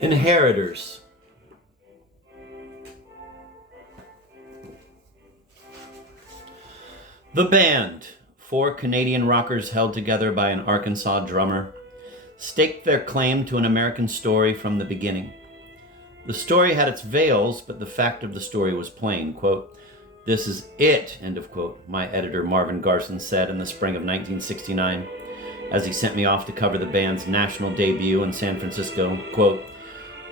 Inheritors. The Band, four Canadian rockers held together by an Arkansas drummer, staked their claim to an American story from the beginning. The story had its veils, but the fact of the story was plain. Quote, "This is it," end of quote, my editor Marvin Garson said in the spring of 1969, as he sent me off to cover the band's national debut in San Francisco. Quote,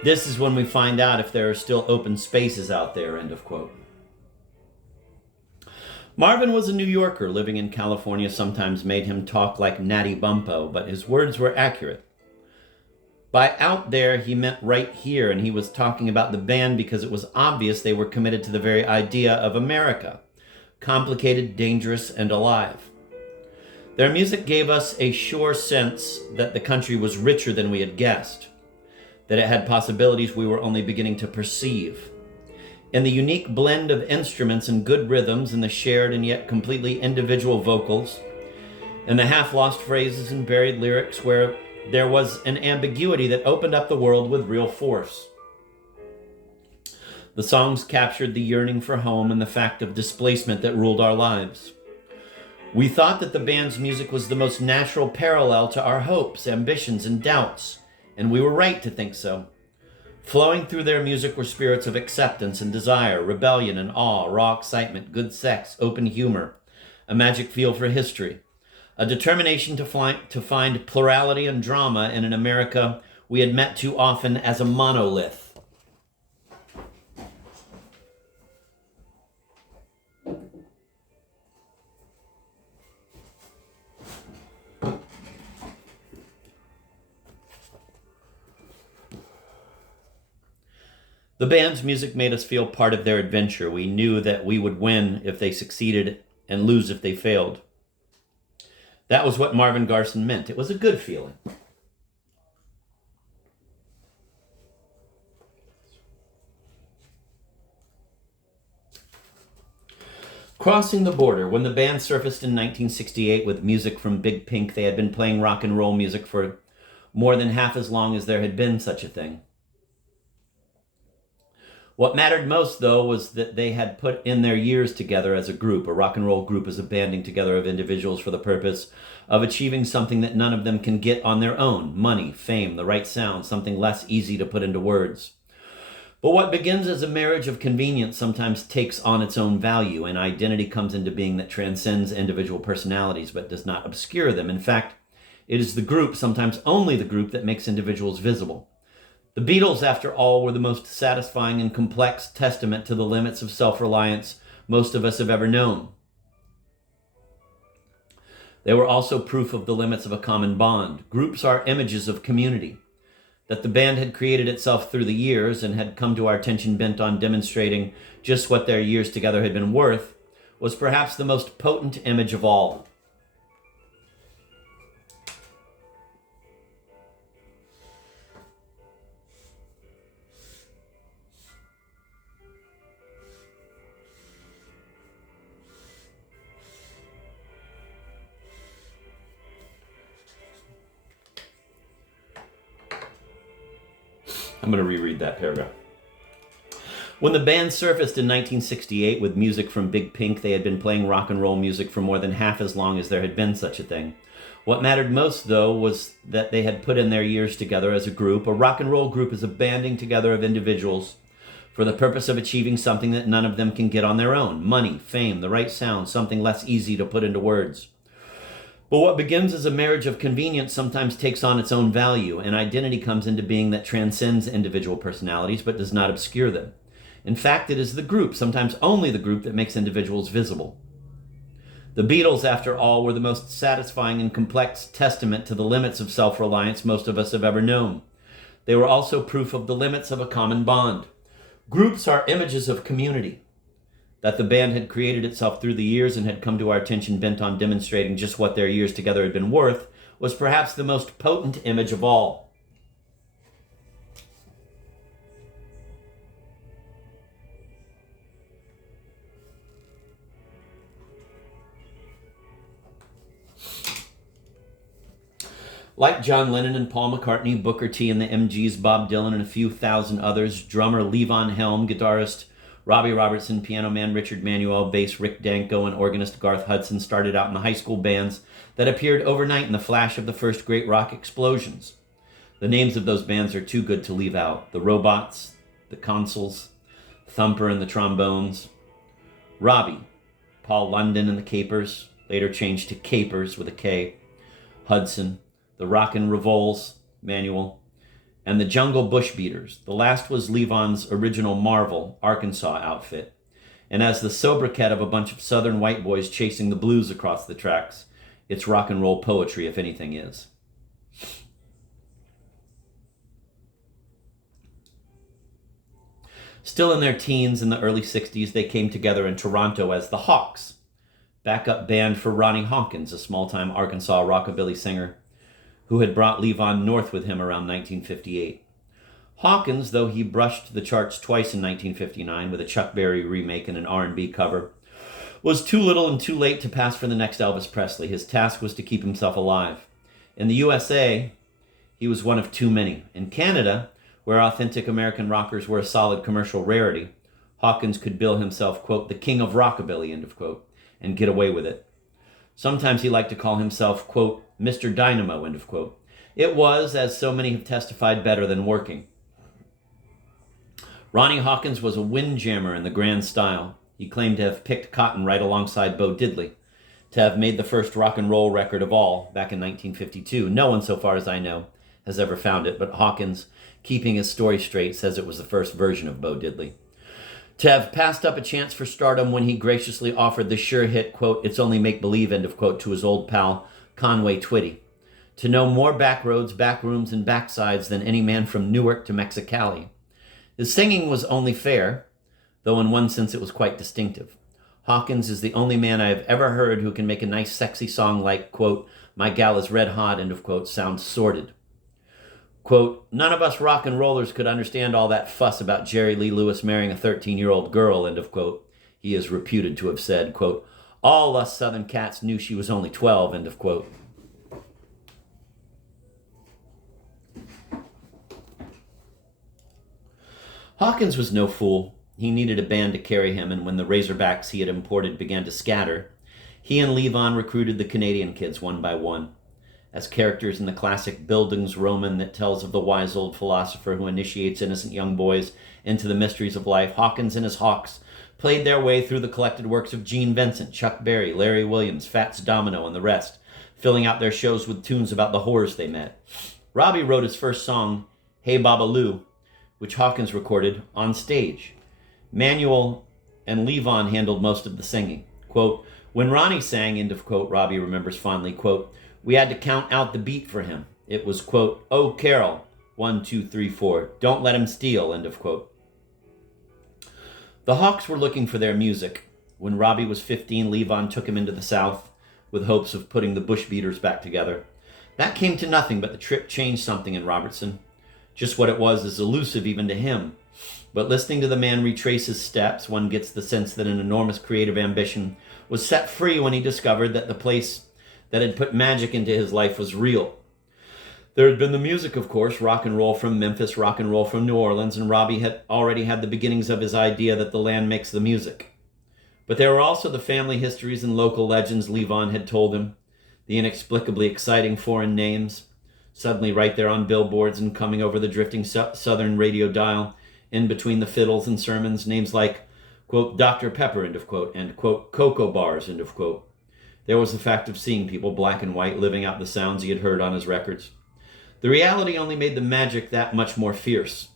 "This is when we find out if there are still open spaces out there," end of quote. Marvin was a New Yorker. Living in California sometimes made him talk like Natty Bumppo, but his words were accurate. By out there, he meant right here, and he was talking about the band because it was obvious they were committed to the very idea of America, complicated, dangerous, and alive. Their music gave us a sure sense that the country was richer than we had guessed, that it had possibilities we were only beginning to perceive. In the unique blend of instruments and good rhythms, and the shared and yet completely individual vocals, and the half-lost phrases and buried lyrics where there was an ambiguity that opened up the world with real force. The songs captured the yearning for home and the fact of displacement that ruled our lives. We thought that the band's music was the most natural parallel to our hopes, ambitions, and doubts, and we were right to think so. Flowing through their music were spirits of acceptance and desire, rebellion and awe, raw excitement, good sex, open humor, a magic feel for history, a determination to find plurality and drama in an America we had met too often as a monolith. The band's music made us feel part of their adventure. We knew that we would win if they succeeded and lose if they failed. That was what Marvin Garson meant. It was a good feeling. Crossing the border. When the band surfaced in 1968 with music from Big Pink, they had been playing rock and roll music for more than half as long as there had been such a thing. What mattered most, though, was that they had put in their years together as a group. A rock and roll group is a banding together of individuals for the purpose of achieving something that none of them can get on their own. Money, fame, the right sound, something less easy to put into words. But what begins as a marriage of convenience sometimes takes on its own value. An identity comes into being that transcends individual personalities but does not obscure them. In fact, it is the group, sometimes only the group, that makes individuals visible. The Beatles, after all, were the most satisfying and complex testament to the limits of self-reliance most of us have ever known. They were also proof of the limits of a common bond. Groups are images of community. That the band had created itself through the years and had come to our attention bent on demonstrating just what their years together had been worth was perhaps the most potent image of all. I'm going to reread that paragraph. When the band surfaced in 1968 with music from Big Pink, they had been playing rock and roll music for more than half as long as there had been such a thing. What mattered most, though, was that they had put in their years together as a group. A rock and roll group is a banding together of individuals for the purpose of achieving something that none of them can get on their own. Money, fame, the right sound, something less easy to put into words. But what begins as a marriage of convenience sometimes takes on its own value. An identity comes into being that transcends individual personalities but does not obscure them. In fact, it is the group, sometimes only the group, that makes individuals visible. The Beatles, after all, were the most satisfying and complex testament to the limits of self-reliance most of us have ever known. They were also proof of the limits of a common bond. Groups are images of community. That the band had created itself through the years and had come to our attention bent on demonstrating just what their years together had been worth was perhaps the most potent image of all. Like John Lennon and Paul McCartney, Booker T and the MGs, Bob Dylan, and a few thousand others, drummer Levon Helm, guitarist Robbie Robertson, piano man Richard Manuel, bass Rick Danko, and organist Garth Hudson started out in the high school bands that appeared overnight in the flash of the first great rock explosions. The names of those bands are too good to leave out. The Robots, the Consuls, Thumper and the Trombones. Robbie, Paul London and the Capers, later changed to Capers with a K. Hudson, the Rockin' Revols, Manuel, and the Jungle Bush Beaters. The last was Levon's original Marvel, Arkansas outfit. And as the sobriquet of a bunch of southern white boys chasing the blues across the tracks, it's rock and roll poetry, if anything is. Still in their teens in the early 60s, they came together in Toronto as the Hawks, backup band for Ronnie Hawkins, a small-time Arkansas rockabilly singer who had brought Levon north with him around 1958. Hawkins, though he brushed the charts twice in 1959 with a Chuck Berry remake and an R&B cover, was too little and too late to pass for the next Elvis Presley. His task was to keep himself alive. In the USA, he was one of too many. In Canada, where authentic American rockers were a solid commercial rarity, Hawkins could bill himself, quote, the king of rockabilly, end of quote, and get away with it. Sometimes he liked to call himself, quote, Mr. Dynamo, end of quote. It was, as so many have testified, better than working. Ronnie Hawkins was a windjammer in the grand style. He claimed to have picked cotton right alongside Bo Diddley, to have made the first rock and roll record of all back in 1952. No one, so far as I know, has ever found it, but Hawkins, keeping his story straight, says it was the first version of Bo Diddley. To have passed up a chance for stardom when he graciously offered the sure hit, quote, it's only make-believe, end of quote, to his old pal Conway Twitty. To know more back roads, back rooms, and backsides than any man from Newark to Mexicali. His singing was only fair, though in one sense it was quite distinctive. Hawkins is the only man I have ever heard who can make a nice sexy song like, quote, my gal is red hot, end of quote, sound sordid. Quote, none of us rock and rollers could understand all that fuss about Jerry Lee Lewis marrying a 13-year-old girl, end of quote. He is reputed to have said, quote, all us Southern cats knew she was only 12, end of quote. Hawkins was no fool. He needed a band to carry him, and when the Razorbacks he had imported began to scatter, he and Levon recruited the Canadian kids one by one. As characters in the classic Bildungsroman that tells of the wise old philosopher who initiates innocent young boys into the mysteries of life, Hawkins and his Hawks played their way through the collected works of Gene Vincent, Chuck Berry, Larry Williams, Fats Domino, and the rest, filling out their shows with tunes about the whores they met. Robbie wrote his first song, Hey Baba Lou, which Hawkins recorded on stage. Manuel and Levon handled most of the singing. Quote, when Ronnie sang, end of quote, Robbie remembers fondly, quote, we had to count out the beat for him. It was, quote, oh, Carol, 1, 2, 3, 4, don't let him steal, end of quote. The Hawks were looking for their music. When Robbie was 15, Levon took him into the South with hopes of putting the Bush Beaters back together. That came to nothing, but the trip changed something in Robertson. Just what it was is elusive even to him. But listening to the man retrace his steps, one gets the sense that an enormous creative ambition was set free when he discovered that the place that had put magic into his life was real. There had been the music, of course, rock and roll from Memphis, rock and roll from New Orleans, and Robbie had already had the beginnings of his idea that the land makes the music. But there were also the family histories and local legends Levon had told him, the inexplicably exciting foreign names, suddenly right there on billboards and coming over the drifting southern radio dial, in between the fiddles and sermons, names like, quote, Dr. Pepper, end of quote, and, quote, Cocoa Bars, end of quote. There was the fact of seeing people, black and white, living out the sounds he had heard on his records. The reality only made the magic that much more fierce.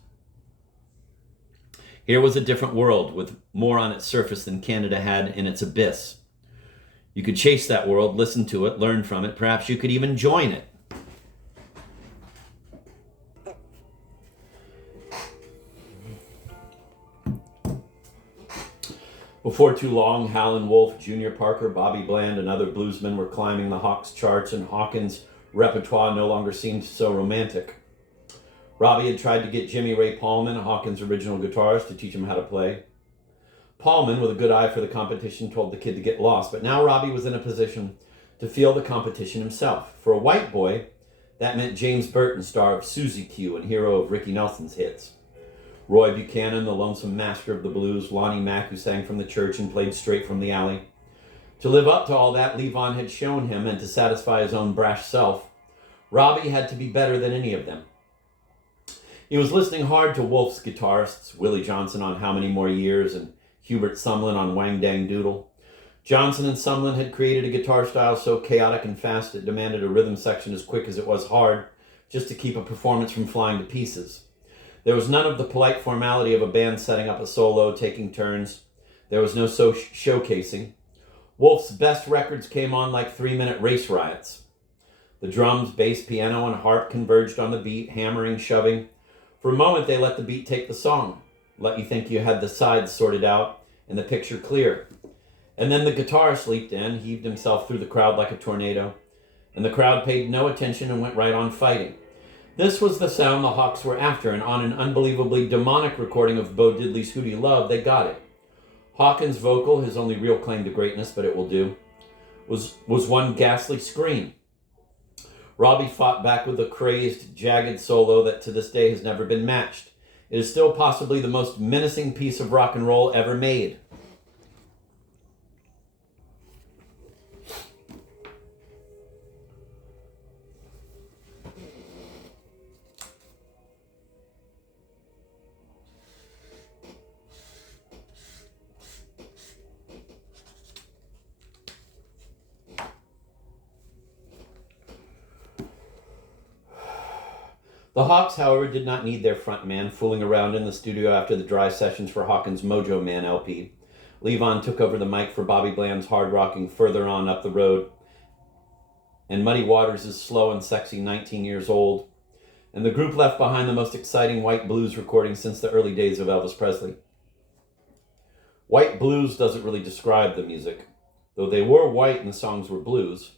Here was a different world with more on its surface than Canada had in its abyss. You could chase that world, listen to it, learn from it. Perhaps you could even join it. Before too long, Howlin' Wolf, Junior Parker, Bobby Bland, and other bluesmen were climbing the Hawks charts, and Hawkins' repertoire no longer seemed so romantic. Robbie had tried to get Jimmy Ray Paulman, Hawkins' original guitarist, to teach him how to play. Paulman, with a good eye for the competition, told the kid to get lost, but now Robbie was in a position to feel the competition himself. For a white boy, That meant James Burton, star of Susie Q and hero of Ricky Nelson's hits. Roy Buchanan, the lonesome master of the blues. Lonnie Mack, who sang from the church and played straight from the alley. To live up to all that Levon had shown him and to satisfy his own brash self, Robbie had to be better than any of them. He was listening hard to Wolf's guitarists, Willie Johnson on How Many More Years and Hubert Sumlin on Wang Dang Doodle. Johnson and Sumlin had created a guitar style so chaotic and fast it demanded a rhythm section as quick as it was hard, just to keep a performance from flying to pieces. There was none of the polite formality of a band setting up a solo, taking turns. There was no showcasing. Wolf's best records came on like 3-minute race riots. The drums, bass, piano, and harp converged on the beat, hammering, shoving. For a moment, they let the beat take the song, let you think you had the sides sorted out and the picture clear. And then the guitarist leaped in, heaved himself through the crowd like a tornado, and the crowd paid no attention and went right on fighting. This was the sound the Hawks were after, and on an unbelievably demonic recording of Bo Diddley's Who Do You Love, they got it. Hawkins' vocal, his only real claim to greatness, but it will do, was one ghastly scream. Robbie fought back with a crazed, jagged solo that to this day has never been matched. It is still possibly the most menacing piece of rock and roll ever made. The Hawks, however, did not need their front man fooling around in the studio after the dry sessions for Hawkins' Mojo Man LP. Levon took over the mic for Bobby Bland's hard rocking Further On Up the Road, and Muddy Waters' slow and sexy 19 Years Old, and the group left behind the most exciting white blues recording since the early days of Elvis Presley. White blues doesn't really describe the music, though they were white and the songs were blues.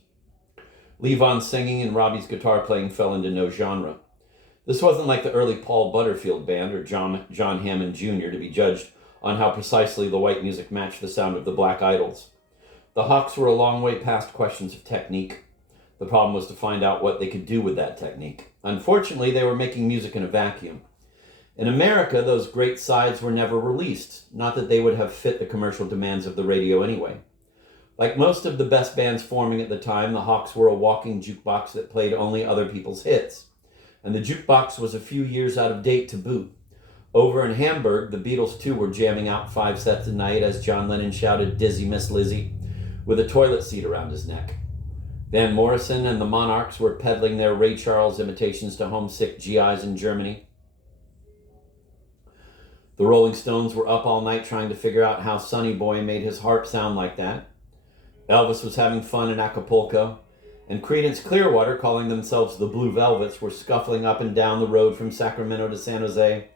Levon's singing and Robbie's guitar playing fell into no genre. This wasn't like the early Paul Butterfield Band or John Hammond Jr. to be judged on how precisely the white music matched the sound of the Black Idols. The Hawks were a long way past questions of technique. The problem was to find out what they could do with that technique. Unfortunately, they were making music in a vacuum. In America, those great sides were never released, not that they would have fit the commercial demands of the radio anyway. Like most of the best bands forming at the time, the Hawks were a walking jukebox that played only other people's hits. And the jukebox was a few years out of date to boot. Over in Hamburg, the Beatles too were jamming out 5 sets a night as John Lennon shouted "Dizzy Miss Lizzie" with a toilet seat around his neck. Van Morrison and the Monarchs were peddling their Ray Charles imitations to homesick GIs in Germany. The Rolling Stones were up all night trying to figure out how Sonny Boy made his harp sound like that. Elvis was having fun in Acapulco. And Creedence Clearwater, calling themselves the Blue Velvets, were scuffling up and down the road from Sacramento to San Jose,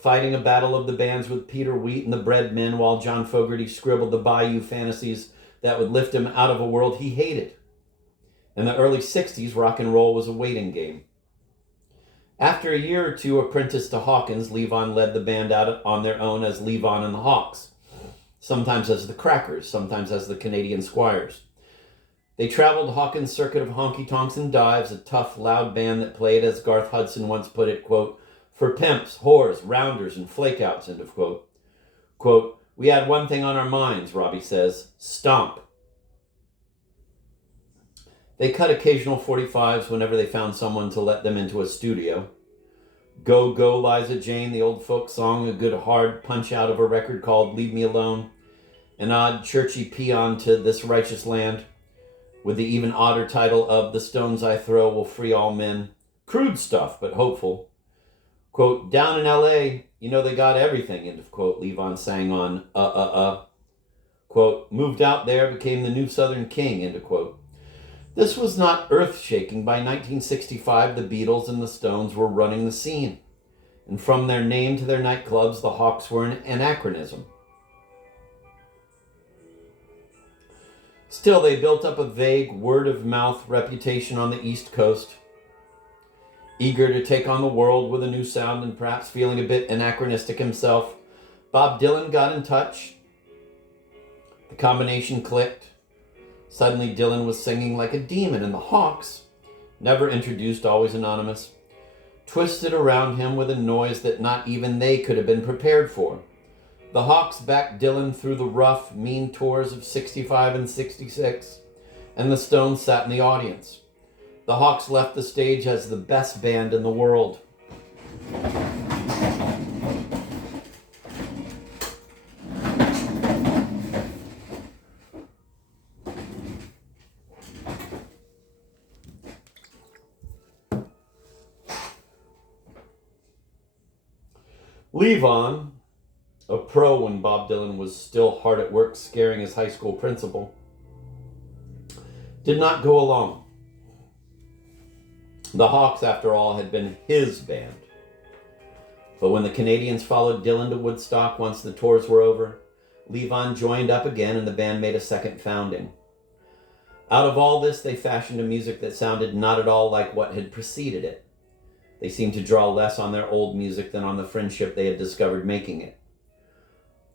fighting a battle of the bands with Peter Wheat and the Bread Men while John Fogerty scribbled the Bayou fantasies that would lift him out of a world he hated. In the early 60s, rock and roll was a waiting game. After a year or two apprenticed to Hawkins, Levon led the band out on their own as Levon and the Hawks, sometimes as the Crackers, sometimes as the Canadian Squires. They traveled Hawkins' circuit of honky-tonks and dives, a tough, loud band that played, as Garth Hudson once put it, quote, "for pimps, whores, rounders, and flakeouts," end of quote. Quote, "We had one thing on our minds," Robbie says, "stomp." They cut occasional 45s whenever they found someone to let them into a studio. Go, Go, Liza Jane, the old folk song, a good hard punch-out of a record called Leave Me Alone, an odd churchy paean to This Righteous Land, with the even odder title of The Stones I Throw Will Free All Men. Crude stuff, but hopeful. Quote, "Down in L.A., you know they got everything," end of quote, Levon sang on Quote, "moved out there, became the new Southern king," end of quote. This was not earth-shaking. By 1965, the Beatles and the Stones were running the scene. And from their name to their nightclubs, the Hawks were an anachronism. Still, they built up a vague word-of-mouth reputation on the East Coast. Eager to take on the world with a new sound and perhaps feeling a bit anachronistic himself, Bob Dylan got in touch. The combination clicked. Suddenly, Dylan was singing like a demon, and the Hawks, never introduced, always anonymous, twisted around him with a noise that not even they could have been prepared for. The Hawks backed Dylan through the rough, mean tours of 65 and 66, and the Stones sat in the audience. The Hawks left the stage as the best band in the world. Levon, a pro when Bob Dylan was still hard at work scaring his high school principal, did not go along. The Hawks, after all, had been his band. But when the Canadians followed Dylan to Woodstock once the tours were over, Levon joined up again and the band made a second founding. Out of all this, they fashioned a music that sounded not at all like what had preceded it. They seemed to draw less on their old music than on the friendship they had discovered making it.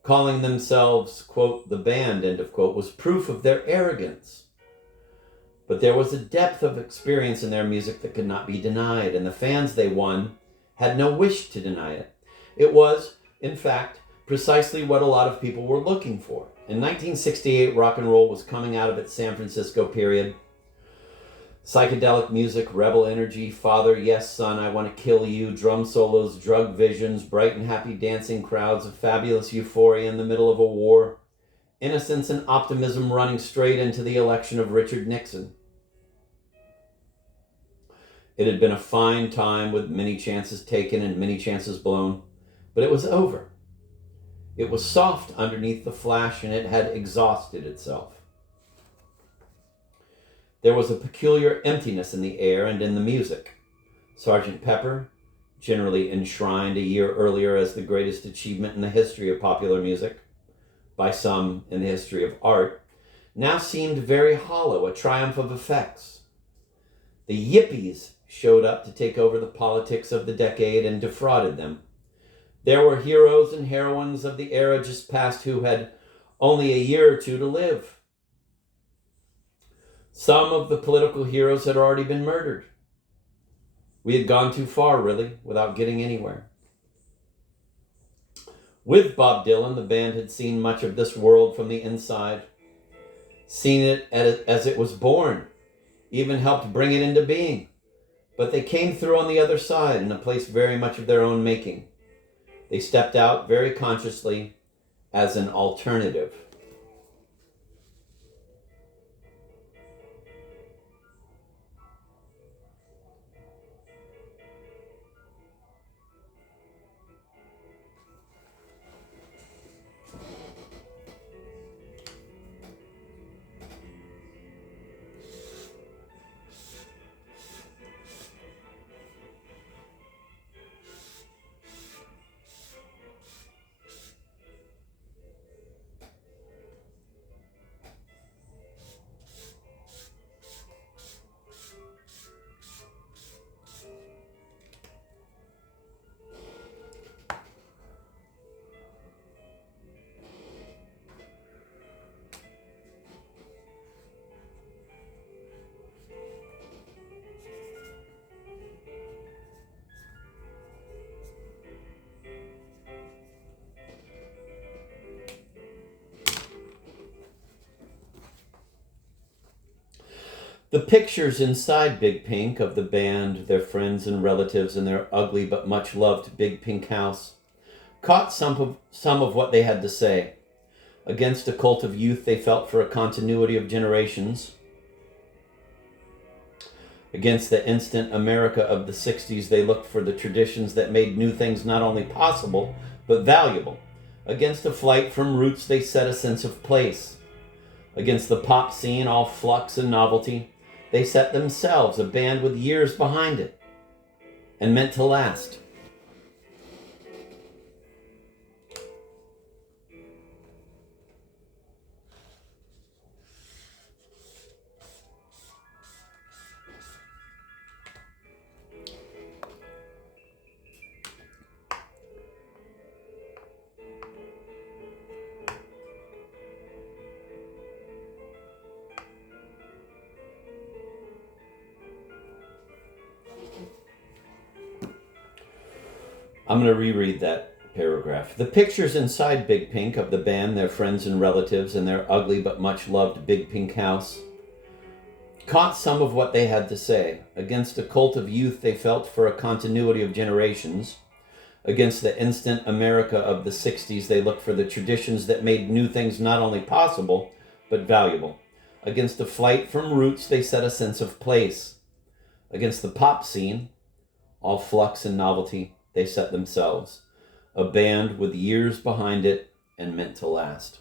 Calling themselves, quote, the band, end of quote, was proof of their arrogance. But there was a depth of experience in their music that could not be denied, and the fans they won had no wish to deny it. It was, in fact, precisely what a lot of people were looking for. In 1968, rock and roll was coming out of its San Francisco period. Psychedelic music, rebel energy, father, yes, son, I want to kill you, drum solos, drug visions, bright and happy dancing crowds of fabulous euphoria in the middle of a war, innocence and optimism running straight into the election of Richard Nixon. It had been a fine time with many chances taken and many chances blown, but it was over. It was soft underneath the flash and it had exhausted itself. There was a peculiar emptiness in the air and in the music. Sgt. Pepper, generally enshrined a year earlier as the greatest achievement in the history of popular music, by some in the history of art, now seemed very hollow, a triumph of effects. The yippies showed up to take over the politics of the decade and defrauded them. There were heroes and heroines of the era just past who had only a year or two to live. Some of the political heroes had already been murdered. We had gone too far, really, without getting anywhere. With Bob Dylan, the band had seen much of this world from the inside, seen it as it was born, even helped bring it into being. But they came through on the other side in a place very much of their own making. They stepped out very consciously as an alternative. The pictures inside Big Pink of the band, their friends and relatives, and their ugly but much loved Big Pink house caught some of what they had to say. Against a cult of youth, they felt for a continuity of generations. Against the instant America of the 60s, they looked for the traditions that made new things not only possible, but valuable. Against a flight from roots, they set a sense of place. Against the pop scene, all flux and novelty, they set themselves, a band with years behind it, and meant to last. I'm going to reread that paragraph. The pictures inside Big Pink of the band, their friends and relatives, and their ugly but much loved Big Pink house caught some of what they had to say. Against a cult of youth they felt for a continuity of generations. Against the instant America of the 60s, they looked for the traditions that made new things not only possible, but valuable. Against the flight from roots, they set a sense of place. Against the pop scene, all flux and novelty, they set themselves. A band with years behind it and meant to last.